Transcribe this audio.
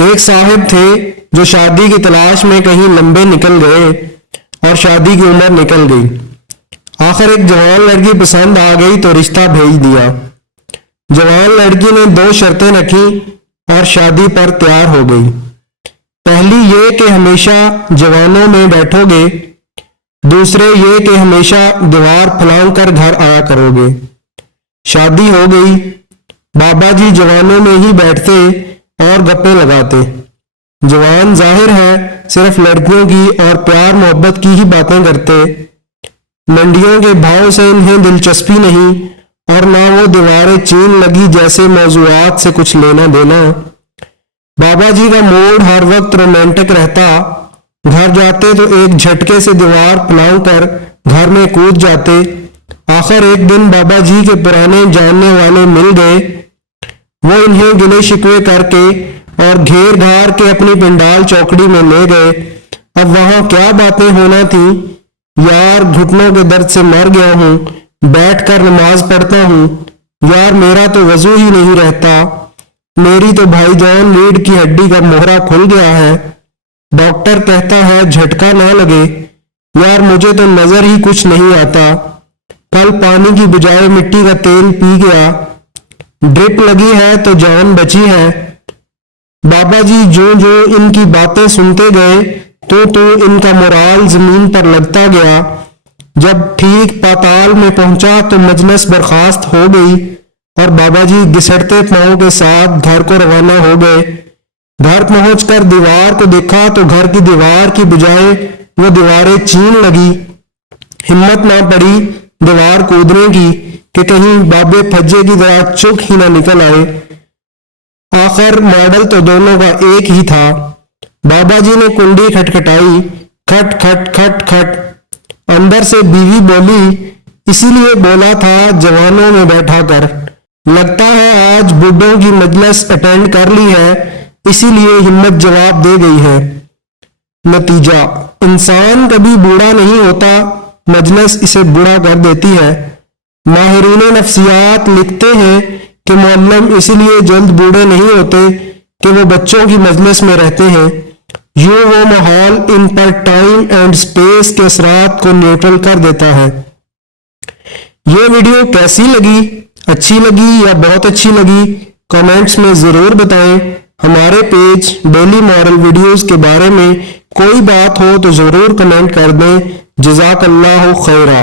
ایک صاحب تھے جو شادی کی تلاش میں کہیں لمبے نکل گئے اور شادی کی عمر نکل گئی۔ آخر ایک جوان لڑکی پسند آ گئی تو رشتہ بھیج دیا۔ جوان لڑکی نے 2 شرطیں رکھی اور شادی پر تیار ہو گئی۔ پہلی یہ کہ ہمیشہ جوانوں میں بیٹھو گے، دوسرے یہ کہ ہمیشہ دیوار پھلانگ کر گھر آیا کرو گے۔ شادی ہو گئی۔ بابا جی جوانوں میں ہی بیٹھتے اور گپیں لگاتے۔ جوان ظاہر ہے صرف لڑکیوں کی اور پیار محبت کی ہی باتیں کرتے۔ منڈیوں کے بھاؤ سے انہیں دلچسپی نہیں اور نہ وہ دیواریں چین لگی جیسے موضوعات سے کچھ لینا دینا۔ بابا جی کا موڈ ہر وقت رومانٹک رہتا۔ گھر جاتے تو ایک جھٹکے سے دیوار پھلانگ کر گھر میں کود جاتے۔ آخر ایک دن بابا جی کے پرانے جاننے والے مل گئے۔ وہ انہیں گلے شکوے کر کے اور گھیر گھار کے اپنی پنڈال چوکڑی میں لے گئے۔ اب وہاں کیا باتیں ہونا تھیں۔ یار گھٹنوں کے درد سے مر گیا ہوں، بیٹھ کر نماز پڑھتا ہوں۔ یار میرا تو وضو ہی نہیں رہتا۔ میری تو بھائی جان ریڑھ کی ہڈی کا موہرا کھل گیا ہے۔ ڈاکٹر کہتا ہے جھٹکا نہ لگے۔ یار مجھے تو نظر ہی کچھ نہیں آتا۔ کل پانی کی بجائے مٹی کا تیل پی گیا۔ ڈرپ لگی ہے تو جان بچی ہے۔ بابا جی جو ان کی باتیں سنتے گئے تو ان کا مورال زمین پر لگتا گیا۔ جب ٹھیک پاتال میں پہنچا تو مجلس برخاست ہو گئی اور بابا جی گھسٹتے پاؤں کے ساتھ گھر کو روانہ ہو گئے۔ گھر پہنچ کر دیوار کو دیکھا تو گھر کی دیوار کی بجائے وہ دیواریں چین لگی۔ ہمت نہ پڑی دیوار کودنے کی کہ کہیں بابے پھجے کی طرح چک ہی نہ نکل آئے۔ آخر ماڈل تو دونوں کا ایک ہی تھا۔ بابا جی نے کنڈی کھٹکھٹائی، کھٹ کھٹ کھٹ کھٹ۔ اندر سے بیوی بولی، اسی لیے بولا تھا جوانوں میں بیٹھا کر۔ لگتا ہے آج بڈھوں کی مجلس اٹینڈ کر لی ہے، اسی لیے ہمت جواب دے گئی ہے۔ نتیجہ: انسان کبھی بوڑھا نہیں ہوتا، مجلس اسے بوڑھا کر دیتی ہے۔ ماہرین نفسیات لکھتے ہیں کہ معلم اسی لیے جلد بوڑھے نہیں ہوتے کہ وہ بچوں کی مجلس میں رہتے ہیں۔ یوں وہ ماحول ان پر ٹائم اینڈ سپیس کے اثرات کو نیوٹرل کر دیتا ہے۔ یہ ویڈیو کیسی لگی؟ اچھی لگی یا بہت اچھی لگی؟ کامنٹس میں ضرور بتائیں۔ ہمارے پیج ڈیلی مورل ویڈیوز کے بارے میں کوئی بات ہو تو ضرور کمنٹ کر دیں۔ جزاک اللہ خیرہ۔